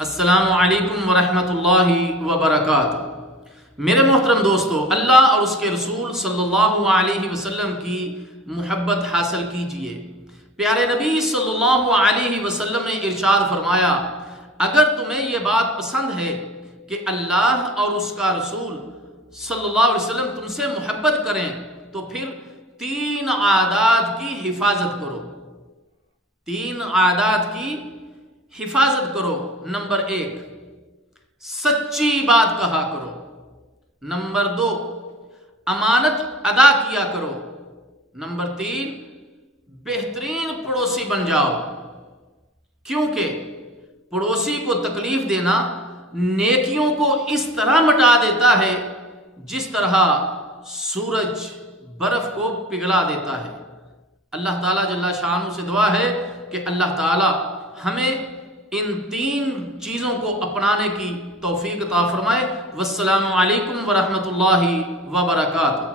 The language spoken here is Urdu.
السلام علیکم ورحمۃ اللہ وبرکاتہ۔ میرے محترم دوستو، اللہ اور اس کے رسول صلی اللہ علیہ وسلم کی محبت حاصل کیجئے۔ پیارے نبی صلی اللہ علیہ وسلم نے ارشاد فرمایا، اگر تمہیں یہ بات پسند ہے کہ اللہ اور اس کا رسول صلی اللہ علیہ وسلم تم سے محبت کریں تو پھر 3 عادات کی حفاظت کرو۔ 3 عادات کی حفاظت کرو۔ نمبر 1، سچی بات کہا کرو۔ نمبر 2، امانت ادا کیا کرو۔ نمبر 3، بہترین پڑوسی بن جاؤ، کیونکہ پڑوسی کو تکلیف دینا نیکیوں کو اس طرح مٹا دیتا ہے جس طرح سورج برف کو پگھلا دیتا ہے۔ اللہ تعالیٰ جل شانہ سے دعا ہے کہ اللہ تعالیٰ ہمیں ان 3 چیزوں کو اپنانے کی توفیق عطا فرمائے۔ والسلام علیکم ورحمۃ اللہ وبرکاتہ۔